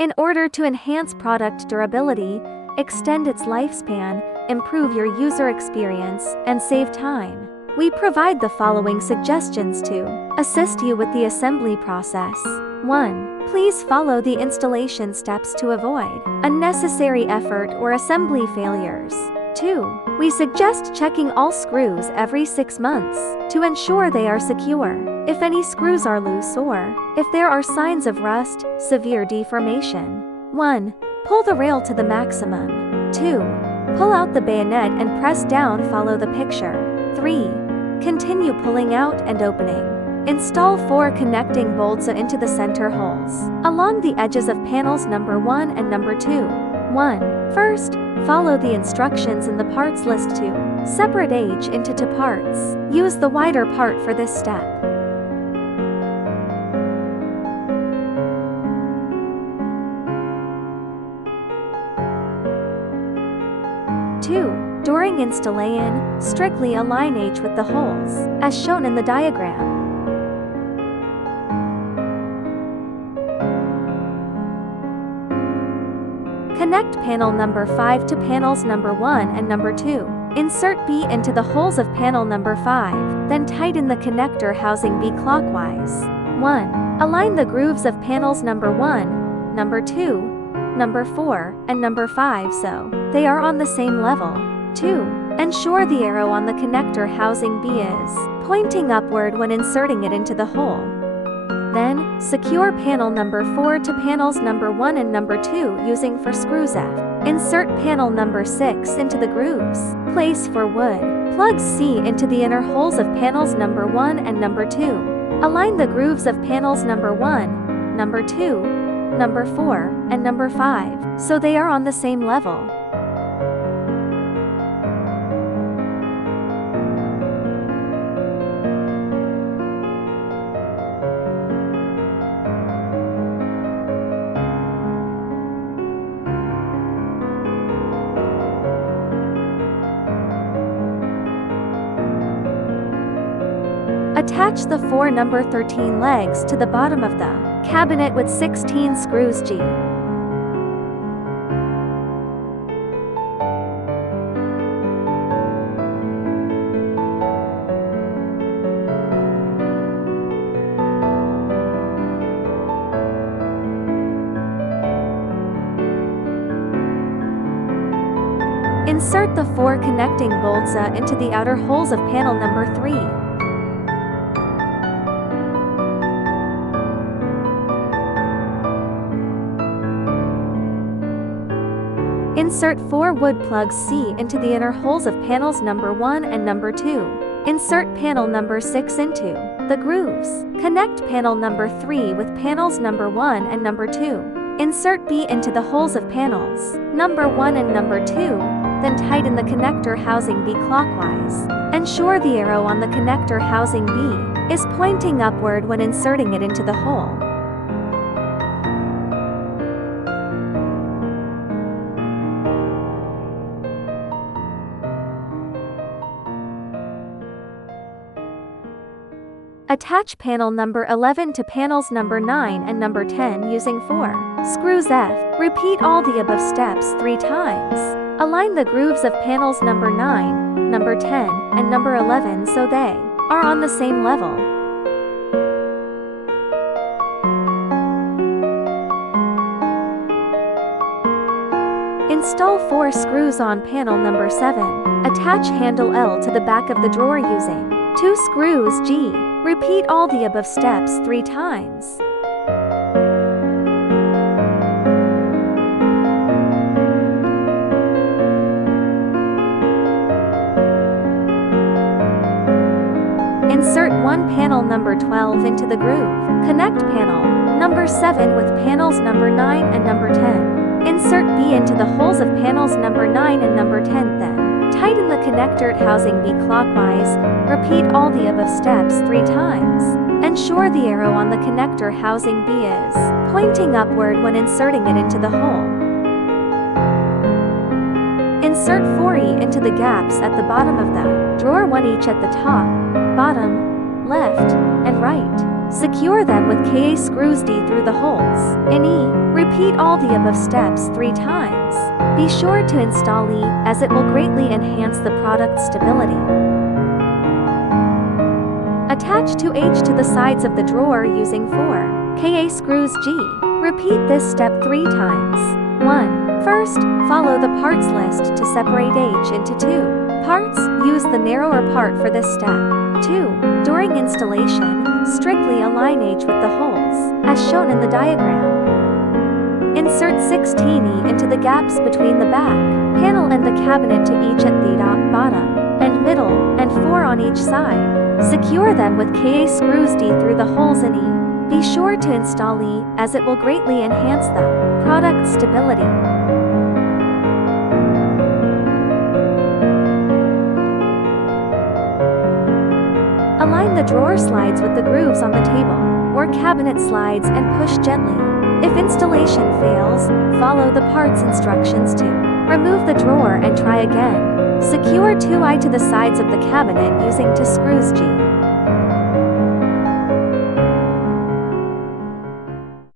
In order to enhance product durability, extend its lifespan, improve your user experience, and save time, we provide the following suggestions to assist you with the assembly process. 1. Please follow the installation steps to avoid unnecessary effort or assembly failures. 2. We suggest checking all screws every 6 months to ensure they are secure. If any screws are loose or if there are signs of rust, severe deformation. 1. Pull the rail to the maximum. 2. Pull out the bayonet and press down. Follow the picture. 3. Continue pulling out and opening. Install 4 connecting bolts into the center holes along the edges of panels number 1 and number 2. 1. First, follow the instructions in the parts list to separate each into 2 parts. Use the wider part for this step. 2. During installation, strictly align H with the holes, as shown in the diagram. Connect panel number 5 to panels number 1 and number 2. Insert B into the holes of panel number 5, then tighten the connector housing B clockwise. 1. Align the grooves of panels number 1, number 2, number 4, and number 5 so they are on the same level. 2. Ensure the arrow on the connector housing B is pointing upward when inserting it into the hole. Then, secure panel number 4 to panels number 1 and number 2 using for screws F. Insert panel number 6 into the grooves. Place for wood. Plug C into the inner holes of panels number 1 and number 2. Align the grooves of panels number 1, number 2, number 4, and number 5 so they are on the same level. Attach the 4 number 13 legs to the bottom of the cabinet with 16 screws G. Insert the 4 connecting bolts into the outer holes of panel number 3. Insert 4 wood plugs C into the inner holes of panels number 1 and number 2. Insert panel number 6 into the grooves. Connect panel number 3 with panels number 1 and number 2. Insert B into the holes of panels number 1 and number 2, then tighten the connector housing B clockwise. Ensure the arrow on the connector housing B is pointing upward when inserting it into the hole. Attach panel number 11 to panels number 9 and number 10 using 4 screws F. Repeat all the above steps 3 times. Align the grooves of panels number 9, number 10, and number 11 so they are on the same level. Install 4 screws on panel number 7. Attach handle L to the back of the drawer using 2 screws G. Repeat all the above steps 3 times. Insert 1 panel number 12 into the groove. Connect panel number 7 with panels number 9 and number 10. Insert B into the holes of panels number 9 and number 10 then. Tighten the connector housing B clockwise. Repeat all the above steps 3 times. Ensure the arrow on the connector housing B is pointing upward when inserting it into the hole. Insert 4E into the gaps at the bottom of the drawer, 1 each at the top, bottom, left, and right. Secure them with Ka screws D through the holes. In E, repeat all the above steps 3 times. Be sure to install E, as it will greatly enhance the product's stability. Attach 2H to the sides of the drawer using 4 Ka screws G. Repeat this step 3 times. 1. First, follow the parts list to separate H into 2 parts. Use the narrower part for this step. 2. During installation, strictly align H with the holes, as shown in the diagram. Insert 16E into the gaps between the back panel and the cabinet to each at the bottom and middle, and 4 on each side. Secure them with Ka screws D through the holes in E. Be sure to install E, as it will greatly enhance the product's stability. Align the drawer slides with the grooves on the table or cabinet slides and push gently. If installation fails, follow the parts instructions to remove the drawer and try again. Secure 2I to the sides of the cabinet using 2 screws G.